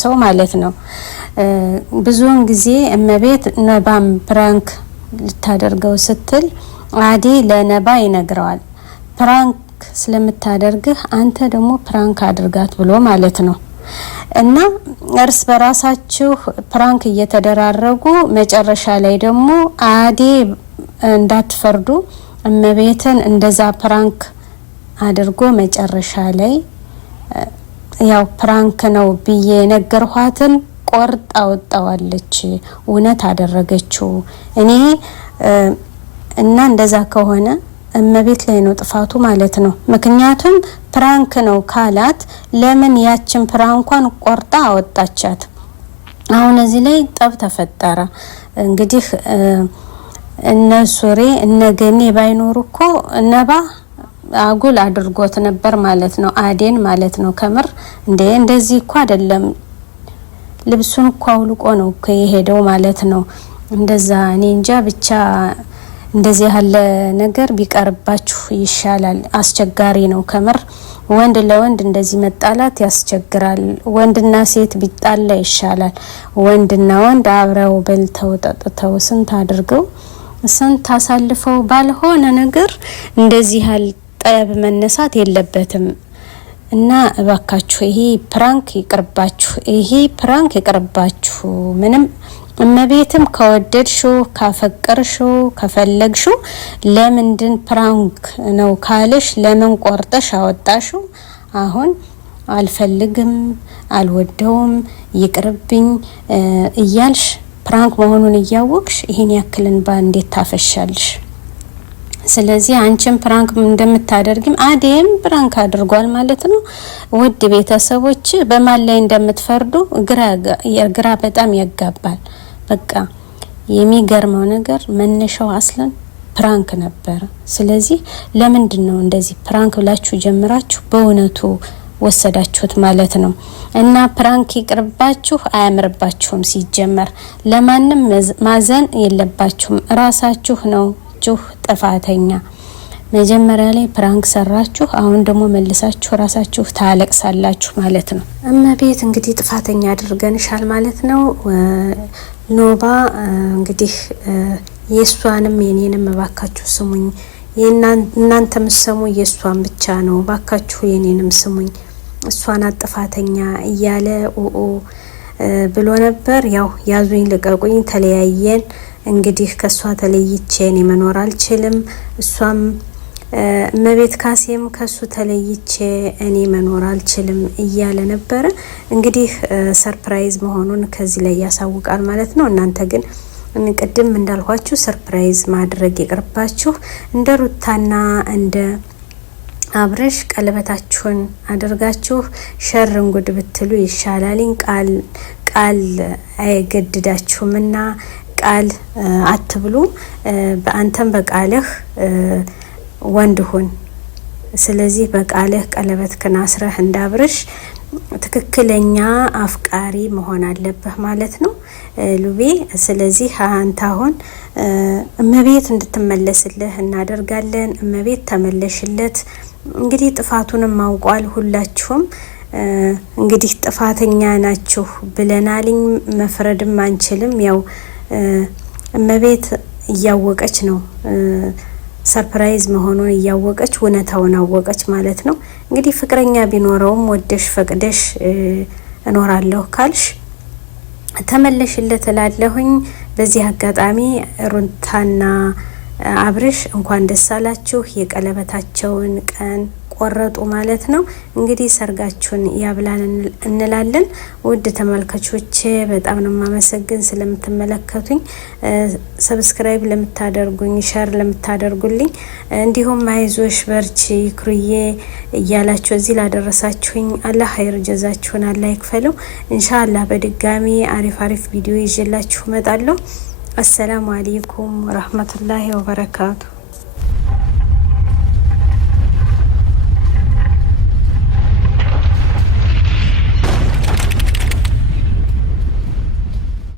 ሰው ማለት ነው። ብዙውን ጊዜ እመቤት ነባም ፕራንክ ልታደርገው ስትል አዲ ለነባ ይነግረዋል። ፕራንክ ስለምታደርግህ አንተ ደግሞ ፕራንክ አድርጋት ብሎ ማለት ነው። እና እርስ በራሳችሁ ፕራንክ እየተደራረጉ መጨረሻ ላይ ደግሞ አዲ እንዳትፈርዱ እመቤትን እንደዛ ፕራንክ አድርጎ መጨረሻ ላይ ያው ፕራንክ ነው ብዬ ነገርኋትን ቆርጣ ወጣዋለች። እውነት አደረገችው። እኔ እና እንደዛ ከሆነ እመቤት ላይ ነው ጥፋቱ ማለት ነው። ምክንያቱም ፕራንክ ነው ካላት ለምን ያችን ፕራንኳን ቆርጣ አወጣቻት? አሁን እዚህ ላይ ጠብ ተፈጠረ። እንግዲህ እነሱሬ እነገኔ ባይኖሩ እኮ ነባ አጉል አድርጎት ነበር ማለት ነው። አዴን ማለት ነው። ከምር እንደዚህ እኮ አይደለም። ልብሱን እኮ አውልቆ ነው እኮ የሄደው ማለት ነው። እንደዛ እኔ እንጃ ብቻ እንደዚህ ያለ ነገር ቢቀርባችሁ ይሻላል። አስቸጋሪ ነው ከምር። ወንድ ለወንድ እንደዚህ መጣላት ያስቸግራል። ወንድና ሴት ቢጣላ ይሻላል። ወንድና ወንድ አብረው በልተው ጠጥተው ስንት አድርገው ስንት አሳልፈው ባልሆነ ነገር እንደዚህ ያለ ጠብ መነሳት የለበትም። እና እባካችሁ ይሄ ፕራንክ ይቅርባችሁ። ምንም እመቤትም ከወደድሽው ካፈቀርሽው ከፈለግሽው ለምንድን ፕራንክ ነው ካልሽ ለምን ቆርጠሽ አወጣሽው? አሁን አልፈልግም አልወደውም ይቅርብኝ እያልሽ ፕራንክ መሆኑን እያወቅሽ ይሄን ያክልን እንዴት ታፈሻለሽ? ስለዚህ አንቺም ፕራንክ እንደምታደርጊም አዴም ፕራንክ አድርጓል ማለት ነው። ውድ ቤተሰቦች በማን ላይ እንደምትፈርዱ ግራ በጣም ያጋባል። በቃ የሚገርመው ነገር መነሻው አስለን ፕራንክ ነበር። ስለዚህ ለምንድን ነው እንደዚህ ፕራንክ ብላችሁ ጀምራችሁ በእውነቱ ወሰዳችሁት ማለት ነው? እና ፕራንክ ይቅርባችሁ፣ አያምርባችሁም። ሲጀመር ለማንም ማዘን የለባችሁም። ራሳችሁ ነው ጥፋተኛ። መጀመሪያ ላይ ፕራንክ ሰራችሁ፣ አሁን ደግሞ መልሳችሁ ራሳችሁ ታለቅሳላችሁ ማለት ነው። እመቤት እንግዲህ ጥፋተኛ አድርገንሻል ማለት ነው። ኖባ እንግዲህ የሷንም የኔንም ባካችሁ ስሙኝ። እናንተም ስሙ የሷን ብቻ ነው ባካችሁ፣ የኔንም ስሙኝ። እሷን ጥፋተኛ እያለ ብሎ ነበር። ያው ያዙኝ ልቀቁኝ፣ ተለያየን። እንግዲህ ከሷ ተለይቼ እኔ መኖር አልችልም። እሷም እመቤት ካሴም ከሱ ተለይቼ እኔ መኖር አልችልም እያለ ነበረ። እንግዲህ ሰርፕራይዝ መሆኑን ከዚህ ላይ ያሳውቃል ማለት ነው። እናንተ ግን ቅድም እንዳልኳችሁ ሰርፕራይዝ ማድረግ ይቅርባችሁ። እንደ ሩታና እንደ አብረሽ ቀለበታችሁን አድርጋችሁ ሸርን ጉድ ብትሉ ይሻላልኝ። ቃል አይገድዳችሁምና ቃል አትብሉ። በአንተም በቃልህ ወንድ ሁን። ስለዚህ በቃልህ ቀለበት ከናስረህ እንዳብርሽ ትክክለኛ አፍቃሪ መሆን አለብህ ማለት ነው ሉቤ። ስለዚህ አንተ አሁን እመቤት እንድትመለስልህ እናደርጋለን። እመቤት ተመለሽለት። እንግዲህ ጥፋቱንም አውቋል። ሁላችሁም እንግዲህ ጥፋተኛ ናችሁ ብለናልኝ። መፍረድም አንችልም። ያው እመቤት እያወቀች ነው ሰርፕራይዝ መሆኑን እያወቀች እውነታውን አወቀች ማለት ነው። እንግዲህ ፍቅረኛ ቢኖረውም ወደሽ ፈቅደሽ እኖራለሁ ካልሽ ተመለሽለት እላለሁኝ። በዚህ አጋጣሚ ሩታና አብርሽ እንኳን ደስ አላችሁ። የቀለበታቸውን ቀን ቆረጡ ማለት ነው። እንግዲህ ሰርጋችሁን ያብላን እንላለን። ውድ ተመልካቾቼ በጣም ነው ማመሰግን ስለምትመለከቱኝ፣ ሰብስክራይብ ለምታደርጉኝ፣ ሼር ለምታደርጉልኝ፣ እንዲሁም አይዞሽ በርቺ ክሩዬ እያላችሁ እዚህ ላደረሳችሁኝ አላህ ኸይር ጀዛችሁን አላህ ይክፈለው። ኢንሻአላህ በድጋሚ አሪፍ ቪዲዮ ይዤላችሁ እመጣለሁ። አሰላሙ አለይኩም ወራህመቱላሂ ወበረካቱ።